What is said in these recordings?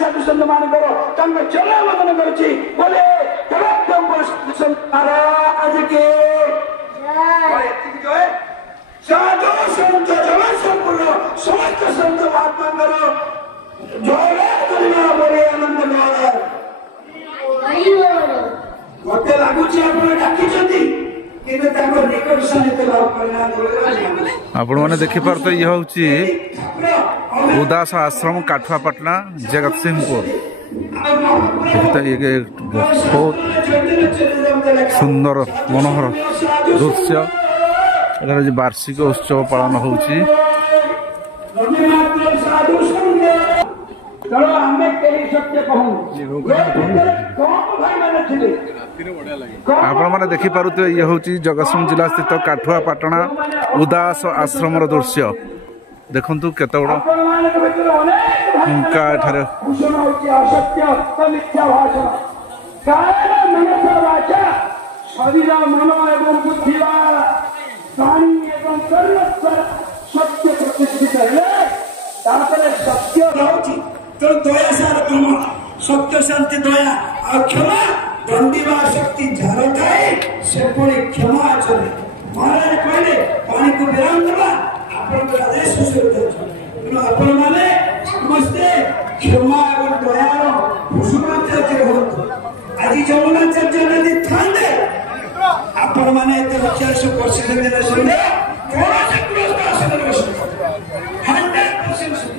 साधु संत मान चरण वंदन करुच्ची बोले महाराज के साधु संत जगत समस्त संत महात्मा जय बोले आनंद मत लगुच आपण मैंने देखिपार तो यह हूँ उदास आश्रम काठुआपाटना जगतसिंहपुर बहुत सुंदर मनोहर दृश्य एटार वार्षिक उत्सव पालन होची आपण मैंने देखिपे ये हूँ जगतसिंह जिला स्थित काठुआपाटना उदास आश्रम दृश्य देखु केत बड़ एठारे शरीर मन एवं बुद्धि प्राणी एवं सत्य प्रतिष्ठित है सत्य रही तो दया सार ब्रह्म सत्य शांति दया और क्षमा दंडीवा शक्ति जार थाए से पुणी क्षमा चले महाराज कहले पानी को विराम देवा आपण आदेश आपण माने समस्ते क्षमा और दयार भूषणाचार्य होत आज जमुनाचार्य नदी थांदे आपण माने ते 400 वर्ष देले सुने कोन से पुरस्कार से देले 100%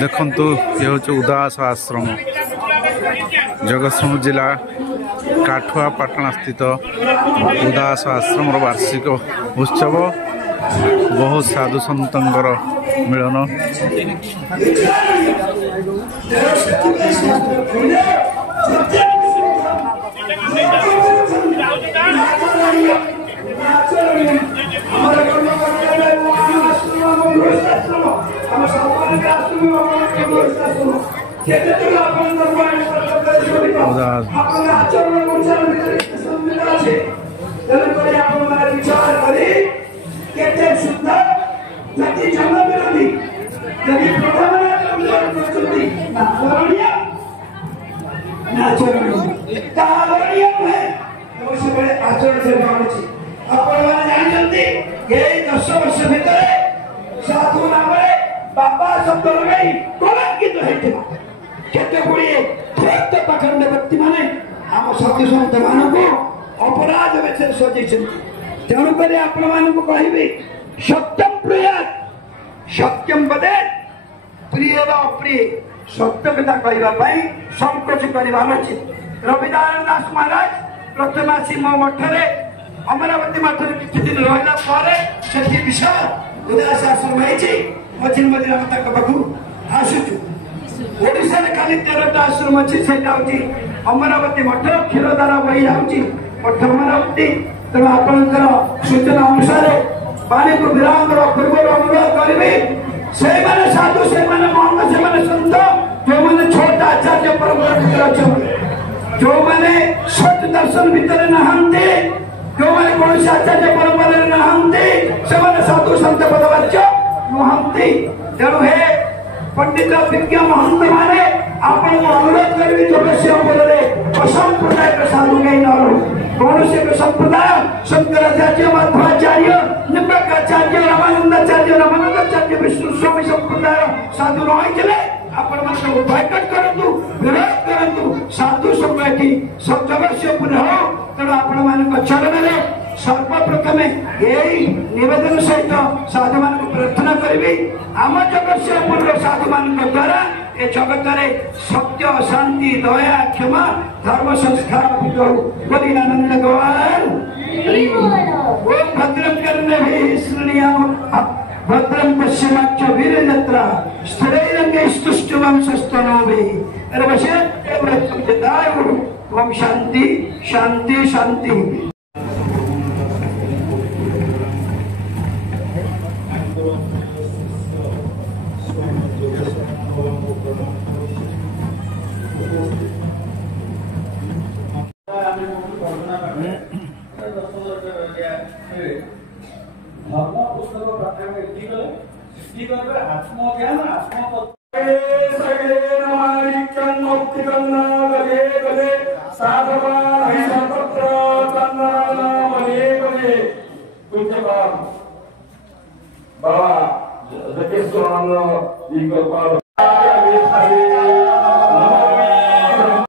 देखु ये हूँ उदास आश्रम जगतसिंह जिला काठुआपाटना स्थित उदास आश्रम वार्षिक उत्सव बहुत साधु संतर मिलन आचरण से दस वर्ष भितर साधु नाम बाबा शब्द लगे कलंकित होता केते गुड़िए भक्त पाखंड व्यक्ति माने आम साधु संत मान को अपराध में सजै तेणुक आपण मान कहि सत्यम प्रियात सत्यम बदे प्रिय अप्रिय सत्य कथा कहवाई संकोच करार अच्छे रविनारायण दास महाराज प्रथम आसी मो मठरे अमरावती मठरे किसी दिन रहा विशाल उदास आश्रम मझे मझे आम पाखु आसुचु ओडिशा खाली 13टा आश्रम अच्छी से अमरावती मठ क्षीरधारा बही जाऊँगी मठ अमरावती तेणु आपंकर सूचना अनुसार पानी को विराम पूर्व अनुरोध करी से साधु से महंत से सत जो मैंने 6टा आचार्य परंपरा अच्छा जो मैंने सत्य दर्शन भितर नहांती जो मैंने कौन आचार्य परंपरा नहांती से साधु संत पदवाच्य नुहंती तेणु हे पंडित विज्ञ महंत माने आपण अनुरोध करी जगत असंप्रदाय साधु कहीं न रो कौन से संप्रदाय शंकराचार्य माधवाचार्य निम्बकाचार्य रामानंदाचार्य रामानंदाचार्य विष्णु स्वामी संप्रदाय साधु रही आपण मन बैकट करतु विरोध करतु साधु संगठी सब जगत हो तेणु आपण मान चरण में सर्वप्रथमे यही निवेदन सहित साधु मान प्रार्थना करी आम जगत साधु मान द्वारा ए जगत सत्य शांति दया क्षमा धर्म संस्कार बोलिनानंद गवान ओम भद्रम कर्णे श्रेणियाम भद्रम पश्चिमाक्ष वीरनेत्रा स्थिरैरंगे स्तुष्टुवं सस्तनोभि ओम शांति शांति शांति। धर्म पुस्तक प्रकार आत्मज्ञान आत्म बाबा